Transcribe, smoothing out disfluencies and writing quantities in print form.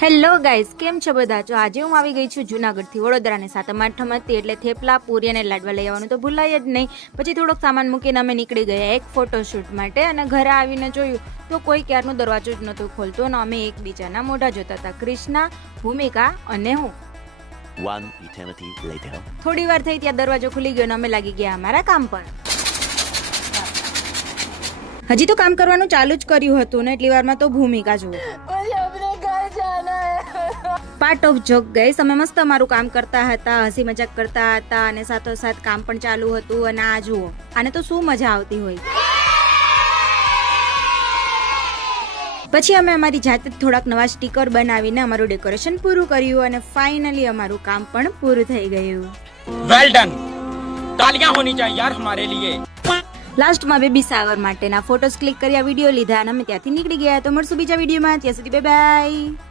Hello guys, કેમ છો બધા? જો આજે હું આવી ગઈ છું જુનાગઢથી વડોદરાને સાતમ આઠમ હતી એટલે થેપલા પૂરી અને લાડવા લઈ આવવાનું તો ભૂલાય જ નહીં. પછી થોડોક સામાન મૂકીને અમે નીકળી ગયા એક ફોટોશૂટ માટે અને ઘરે આવીને જોયું તો કોઈ ક્યારનો દરવાજો જ નહોતો ખોલતો અને અમે એકબીજાના મોઢા જોતા હતા, ક્રિષ્ના, ભૂમિકા અને હું. One eternity later. થોડી વાર થઈ ત્યાં દરવાજો ખુલી ગયો અને અમે લાગી ગયા અમારા કામ પર. હજી તો કામ કરવાનું ચાલુ જ કર્યું હતું ને એટલી વારમાં તો ભૂમિકા જુઓ. પાર્ટ ઓફ જોક ગાઈસ, અમે મસ્ત અમારું કામ કરતા હતા, હસી મજાક કરતા હતા અને સાથોસાથ કામ પણ ચાલુ હતું. અને આ જુઓ, આને તો શું મજા આવતી હોય. પછી અમે અમારી જાતે થોડાક નવા સ્ટીકર બનાવીને અમારું ડેકોરેશન પૂરું કર્યું અને ફાઇનલી અમારું કામ પણ પૂરું થઈ ગયું. વેલ ડન, તાલિયાं હોની ચાહીએ યાર હમારે લીએ. લાસ્ટમાં બેબી સાગર માટેના ફોટોસ ક્લિક કર્યા, વિડીયો લીધા અને અમે ત્યાંથી નીકળી ગયા. તો મળશું બીજા વિડીયોમાં, ત્યાં સુધી બાય બાય.